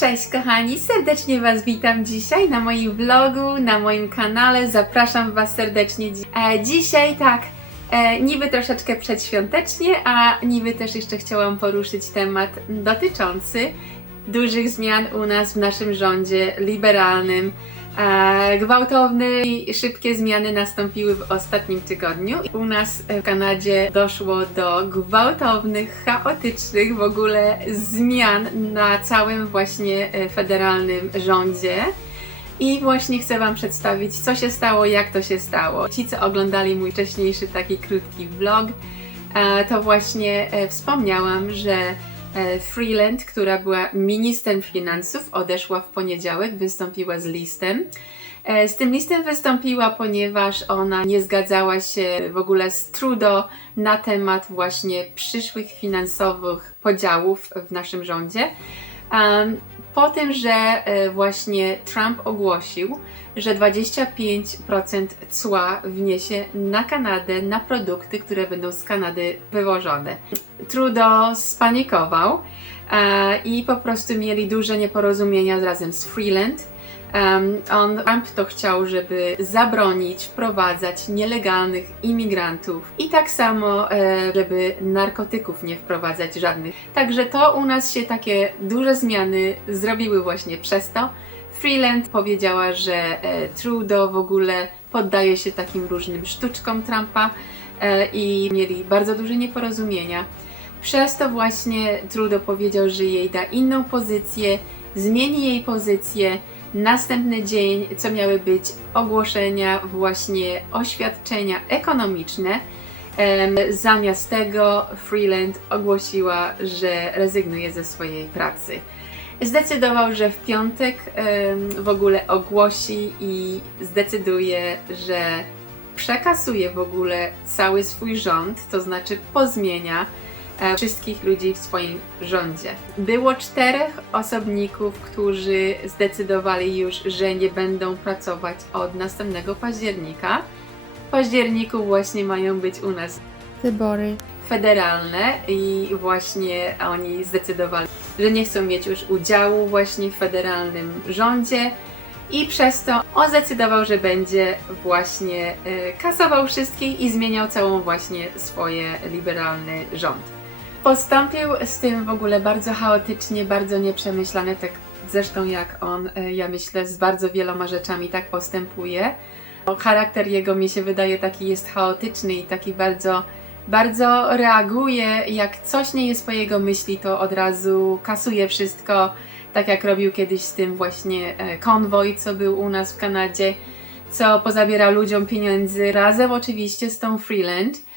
Cześć kochani, serdecznie Was witam dzisiaj na moim vlogu, na moim kanale. Zapraszam Was serdecznie. dzi- E, dzisiaj tak, e, niby troszeczkę przedświątecznie, a niby też jeszcze chciałam poruszyć temat dotyczący dużych zmian u nas w naszym rządzie liberalnym. Gwałtowne i szybkie zmiany nastąpiły w ostatnim tygodniu. U nas w Kanadzie doszło do gwałtownych, chaotycznych w ogóle zmian na całym właśnie e, federalnym rządzie. I właśnie chcę Wam przedstawić, co się stało, jak to się stało. Ci, co oglądali mój wcześniejszy taki krótki vlog, e, to właśnie e, wspomniałam, że Freeland, która była ministrem finansów, odeszła w poniedziałek, wystąpiła z listem. E, Z tym listem wystąpiła, ponieważ ona nie zgadzała się w ogóle z Trudeau na temat właśnie przyszłych finansowych podziałów w naszym rządzie. Um, po tym, że e, właśnie Trump ogłosił, że 25% cła wniesie na Kanadę na produkty, które będą z Kanady wywożone. Trudeau spanikował e, i po prostu mieli duże nieporozumienia razem z Freeland. Um, on, Trump to chciał, żeby zabronić wprowadzać nielegalnych imigrantów i tak samo, e, żeby narkotyków nie wprowadzać żadnych. Także to u nas się takie duże zmiany zrobiły właśnie przez to. Freeland powiedziała, że e, Trudeau w ogóle poddaje się takim różnym sztuczkom Trumpa e, i mieli bardzo duże nieporozumienia. Przez to właśnie Trudeau powiedział, że jej da inną pozycję, zmieni jej pozycję. Następny dzień, co miały być ogłoszenia, właśnie oświadczenia ekonomiczne. Zamiast tego Freeland ogłosiła, że rezygnuje ze swojej pracy. Zdecydował, że w piątek w ogóle ogłosi i zdecyduje, że przekasuje w ogóle cały swój rząd, to znaczy pozmienia wszystkich ludzi w swoim rządzie. Było czterech osobników, którzy zdecydowali już, że nie będą pracować od następnego października. W październiku właśnie mają być u nas Wybory. federalne i właśnie oni zdecydowali, że nie chcą mieć już udziału właśnie w federalnym rządzie i przez to on zdecydował, że będzie właśnie e, kasował wszystkich i zmieniał całą właśnie swoje liberalny rząd. Postąpił z tym w ogóle bardzo chaotycznie, bardzo nieprzemyślane, tak zresztą jak on, e, ja myślę, z bardzo wieloma rzeczami tak postępuje. Charakter jego mi się wydaje taki jest chaotyczny i taki bardzo bardzo reaguje, jak coś nie jest po jego myśli, to od razu kasuje wszystko, tak jak robił kiedyś z tym właśnie e, konwoj, co był u nas w Kanadzie, co pozabiera ludziom pieniędzy, razem oczywiście z tą Freeland.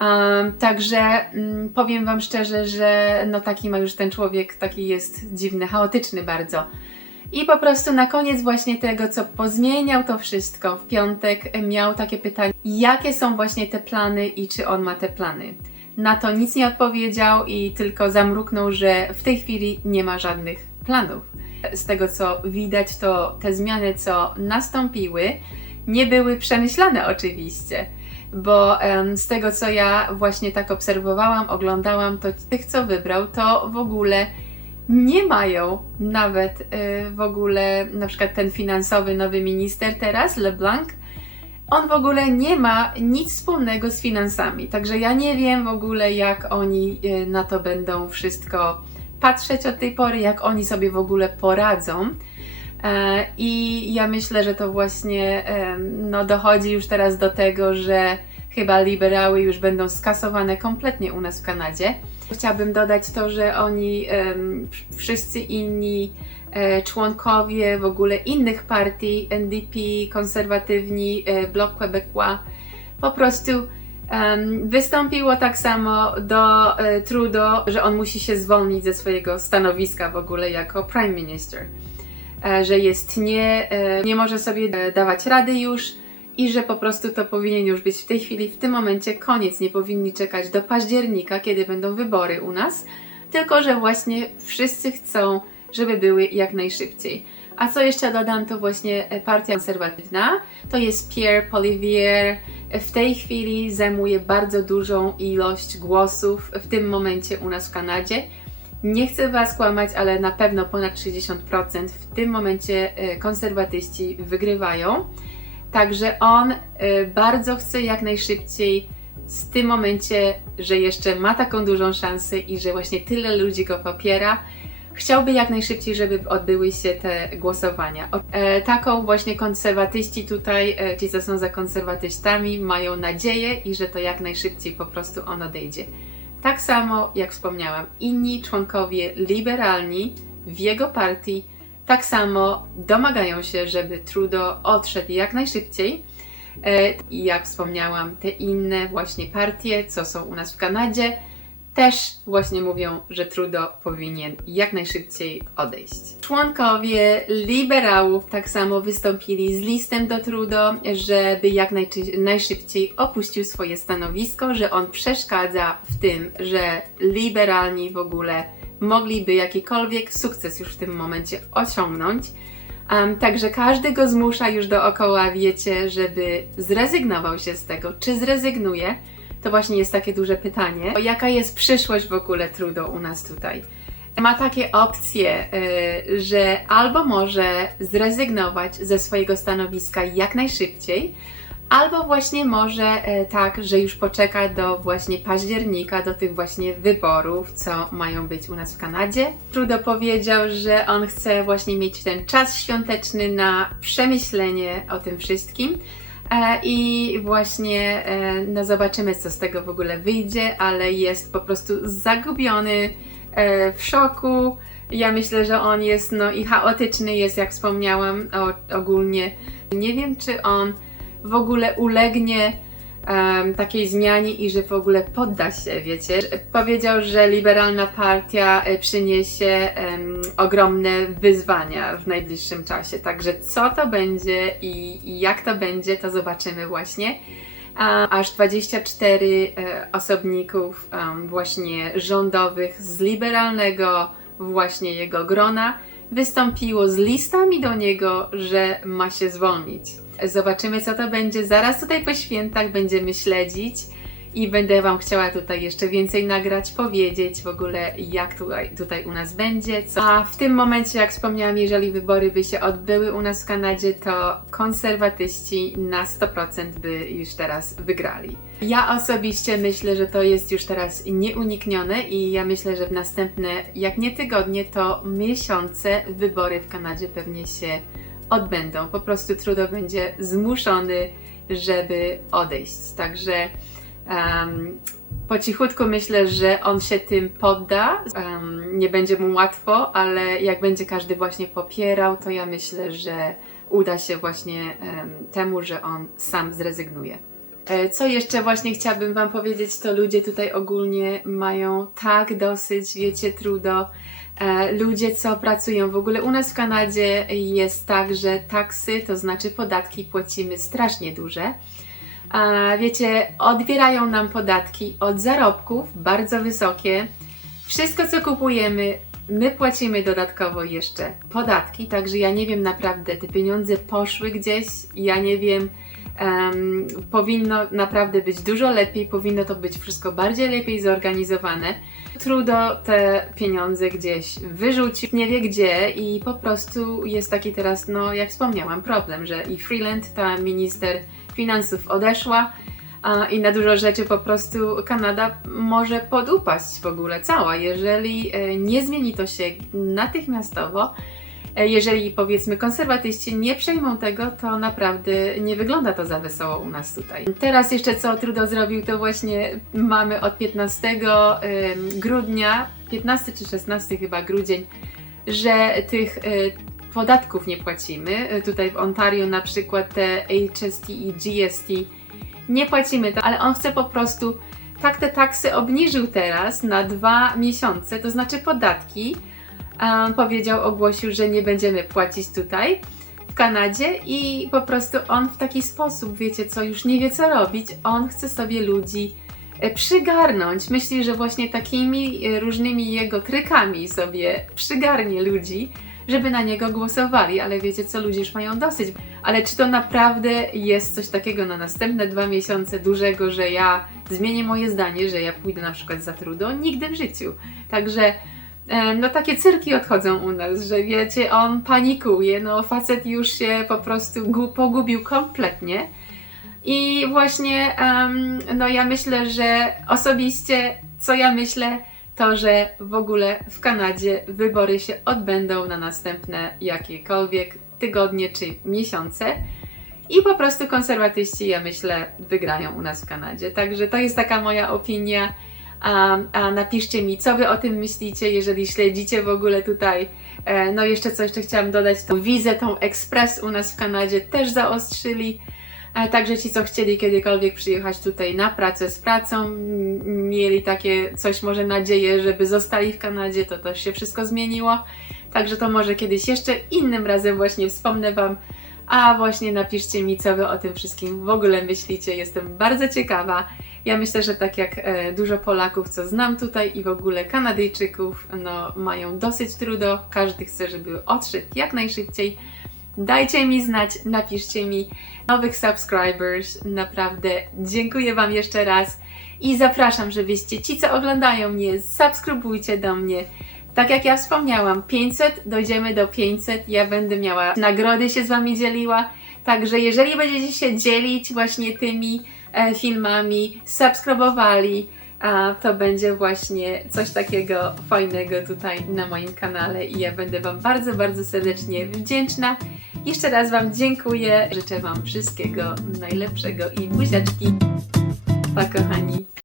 Um, także mm, powiem Wam szczerze, że no taki ma już ten człowiek, taki jest dziwny, chaotyczny bardzo. I po prostu na koniec właśnie tego, co pozmieniał to wszystko, w piątek miał takie pytanie, jakie są właśnie te plany i czy on ma te plany. Na to nic nie odpowiedział i tylko zamruknął, że w tej chwili nie ma żadnych planów. Z tego co widać, to te zmiany, co nastąpiły, nie były przemyślane oczywiście, bo z tego co ja właśnie tak obserwowałam, oglądałam, to tych co wybrał, to w ogóle nie mają nawet y, w ogóle, na przykład ten finansowy nowy minister teraz, LeBlanc, on w ogóle nie ma nic wspólnego z finansami. Także ja nie wiem w ogóle, jak oni y, na to będą wszystko patrzeć od tej pory, jak oni sobie w ogóle poradzą. E, I ja myślę, że to właśnie no, dochodzi już teraz do tego, że chyba liberały już będą skasowane kompletnie u nas w Kanadzie. Chciałabym dodać to, że oni, wszyscy inni e, członkowie w ogóle innych partii, NDP, konserwatywni, e, Bloc Québécois, po prostu wystąpiło tak samo do Trudeau, że on musi się zwolnić ze swojego stanowiska w ogóle jako Prime Minister. E, że jest nie, e, nie może sobie dawać rady już i że po prostu to powinien już być w tej chwili, w tym momencie koniec. Nie powinni czekać do października, kiedy będą wybory u nas, tylko że właśnie wszyscy chcą, żeby były jak najszybciej. A co jeszcze dodam, to właśnie partia konserwatywna, to jest Pierre Polivier. W tej chwili zajmuje bardzo dużą ilość głosów w tym momencie u nas w Kanadzie. Nie chcę Was kłamać, ale na pewno ponad 60% w tym momencie e, konserwatyści wygrywają. Także on e, bardzo chce jak najszybciej w tym momencie, że jeszcze ma taką dużą szansę i że właśnie tyle ludzi go popiera, chciałby jak najszybciej, żeby odbyły się te głosowania. E, taką właśnie konserwatyści tutaj, ci co są za konserwatystami, mają nadzieję i że to jak najszybciej po prostu on odejdzie. Tak samo jak wspomniałam, inni członkowie liberalni w jego partii tak samo domagają się, żeby Trudeau odszedł jak najszybciej. E, I jak wspomniałam, te inne właśnie partie, co są u nas w Kanadzie, też właśnie mówią, że Trudeau powinien jak najszybciej odejść. Członkowie liberałów tak samo wystąpili z listem do Trudeau, żeby jak najszybciej opuścił swoje stanowisko, że on przeszkadza w tym, że liberalni w ogóle mogliby jakikolwiek sukces już w tym momencie osiągnąć. Um, także każdy go zmusza już dookoła, wiecie, żeby zrezygnował się z tego. Czy zrezygnuje? To właśnie jest takie duże pytanie. Jaka jest przyszłość w ogóle Trudeau u nas tutaj? Ma takie opcje, y, że albo może zrezygnować ze swojego stanowiska jak najszybciej, albo właśnie może e, tak, że już poczeka do właśnie października, do tych właśnie wyborów, co mają być u nas w Kanadzie. Trudeau powiedział, że on chce właśnie mieć ten czas świąteczny na przemyślenie o tym wszystkim. E, I właśnie e, no zobaczymy, co z tego w ogóle wyjdzie, ale jest po prostu zagubiony, e, w szoku. Ja myślę, że on jest no i chaotyczny jest, jak wspomniałam o, ogólnie. Nie wiem, czy on w ogóle ulegnie em, takiej zmianie i że w ogóle podda się, wiecie. Powiedział, że liberalna partia e, przyniesie em, ogromne wyzwania w najbliższym czasie. Także co to będzie i, i jak to będzie, to zobaczymy właśnie. A, aż 24 e, osobników em, właśnie rządowych z liberalnego właśnie jego grona wystąpiło z listami do niego, że ma się zwolnić. Zobaczymy, co to będzie. Zaraz tutaj po świętach będziemy śledzić i będę Wam chciała tutaj jeszcze więcej nagrać, powiedzieć w ogóle, jak tutaj, tutaj u nas będzie. Co. A w tym momencie, jak wspomniałam, jeżeli wybory by się odbyły u nas w Kanadzie, to konserwatyści na 100% by już teraz wygrali. Ja osobiście myślę, że to jest już teraz nieuniknione i ja myślę, że w następne, jak nie tygodnie, to miesiące wybory w Kanadzie pewnie się odbędą. Po prostu Trudeau będzie zmuszony, żeby odejść. Także um, po cichutku myślę, że on się tym podda. Um, nie będzie mu łatwo, ale jak będzie każdy właśnie popierał, to ja myślę, że uda się właśnie em, temu, że on sam zrezygnuje. E, Co jeszcze właśnie chciałabym Wam powiedzieć, to ludzie tutaj ogólnie mają tak dosyć, wiecie, trudo. E, Ludzie, co pracują w ogóle u nas w Kanadzie, jest tak, że taksy, to znaczy podatki, płacimy strasznie duże. Wiecie, odbierają nam podatki od zarobków, bardzo wysokie. Wszystko, co kupujemy, my płacimy dodatkowo jeszcze podatki, także ja nie wiem naprawdę, te pieniądze poszły gdzieś, ja nie wiem, em, powinno naprawdę być dużo lepiej, powinno to być wszystko bardziej lepiej zorganizowane. Trudo te pieniądze gdzieś wyrzucił, nie wie gdzie i po prostu jest taki teraz, no jak wspomniałam, problem, że i Freeland, ta minister finansów odeszła i na dużo rzeczy po prostu Kanada może podupaść w ogóle cała, jeżeli e, nie zmieni to się natychmiastowo. E, Jeżeli powiedzmy konserwatyści nie przejmą tego, to naprawdę nie wygląda to za wesoło u nas tutaj. Teraz jeszcze co Trudeau zrobił, to właśnie mamy od 15 em, grudnia, 15 czy 16 chyba grudzień, że tych e, podatków nie płacimy. E, Tutaj w Ontario na przykład te HST i GST nie płacimy, ale on chce po prostu tak te taksy obniżył teraz na dwa miesiące, to znaczy podatki. Um, powiedział, ogłosił, że nie będziemy płacić tutaj w Kanadzie i po prostu on w taki sposób, wiecie co, już nie wie co robić, on chce sobie ludzi e, przygarnąć. Myśli, że właśnie takimi e, różnymi jego trykami sobie przygarnie ludzi, żeby na niego głosowali, ale wiecie co, ludzie już mają dosyć. Ale czy to naprawdę jest coś takiego na następne dwa miesiące dużego, że ja zmienię moje zdanie, że ja pójdę na przykład za Trudeau? Nigdy w życiu. Także no takie cyrki odchodzą u nas, że wiecie, on panikuje, no facet już się po prostu gu- pogubił kompletnie. I właśnie, em, no ja myślę, że osobiście, co ja myślę, to, że w ogóle w Kanadzie wybory się odbędą na następne jakiekolwiek tygodnie czy miesiące. I po prostu konserwatyści, ja myślę, wygrają u nas w Kanadzie. Także to jest taka moja opinia. A, a napiszcie mi, co wy o tym myślicie, jeżeli śledzicie w ogóle tutaj. E, no jeszcze co jeszcze chciałam dodać, tą wizę, tą ekspres u nas w Kanadzie też zaostrzyli. E, Także ci, co chcieli kiedykolwiek przyjechać tutaj na pracę z pracą, mieli takie coś, może nadzieję, żeby zostali w Kanadzie, to też się wszystko zmieniło. Także to może kiedyś jeszcze innym razem właśnie wspomnę Wam, a właśnie napiszcie mi, co Wy o tym wszystkim w ogóle myślicie. Jestem bardzo ciekawa. Ja myślę, że tak jak e, dużo Polaków, co znam tutaj i w ogóle Kanadyjczyków, no mają dosyć trudno. Każdy chce, żeby odszedł jak najszybciej. Dajcie mi znać, napiszcie mi nowych subscribers. Naprawdę dziękuję Wam jeszcze raz i zapraszam, żebyście ci, co oglądają mnie, subskrybujcie do mnie. Tak jak ja wspomniałam, 500, dojdziemy do 500, ja będę miała nagrody się z Wami dzieliła. Także jeżeli będziecie się dzielić właśnie tymi filmami, subskrybowali, a to będzie właśnie coś takiego fajnego tutaj na moim kanale i ja będę Wam bardzo, bardzo serdecznie wdzięczna. Jeszcze raz Wam dziękuję, życzę Wam wszystkiego najlepszego i buziaczki. Pa kochani.